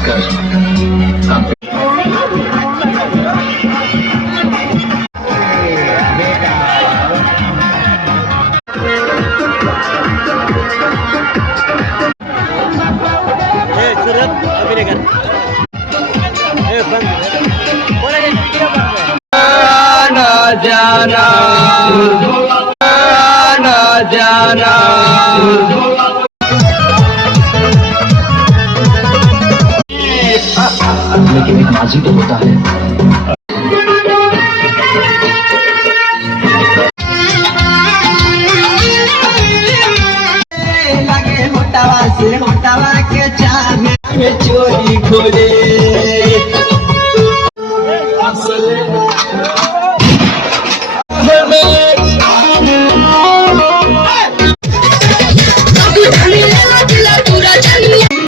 आकर हम जाना जाना लेकिन एक माजी तो होता है। लगे होटावा से होटावा के चाहे में चोरी खोले